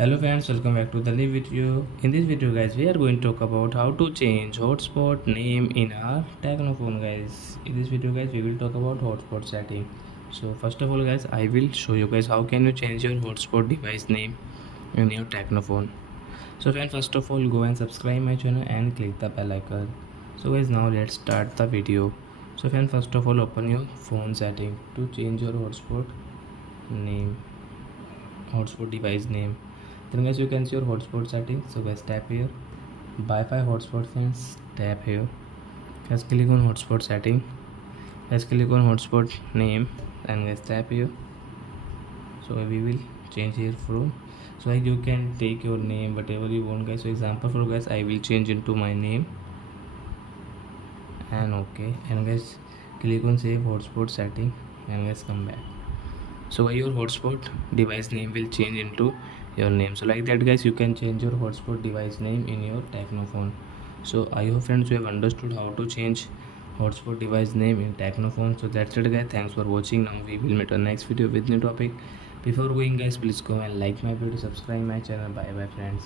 Hello friends, welcome back to the new video. In this video guys, we are going to talk about how to change hotspot name in our Tecno phone guys. In this video guys, we will talk about hotspot setting. So first of all guys, I will show you guys how can you change your hotspot device name in your Tecno phone. So friends, first of all go and subscribe my channel and click the bell icon. So guys, now let's start the video. So friends, first of all open your phone setting to change your hotspot name, hotspot device name. Then guys, you can see your hotspot settings. So guys, tap here, Wi-Fi hotspot friends, tap here. Guys, click on hotspot setting. Guys, click on hotspot name and guys tap here. So we will change here from, so you can take your name whatever you want guys. So example for guys, I will change into my name and okay, and guys click on save hotspot setting and guys come back. So your hotspot device name will change into your name. So like that guys, you can change your hotspot device name in your Tecno phone. So I hope friends you have understood how to change hotspot device name in Tecno phone. So that's it guys, thanks for watching. Now we will meet on next video with new topic. Before going guys, please go and like my video, subscribe my channel. Bye bye friends.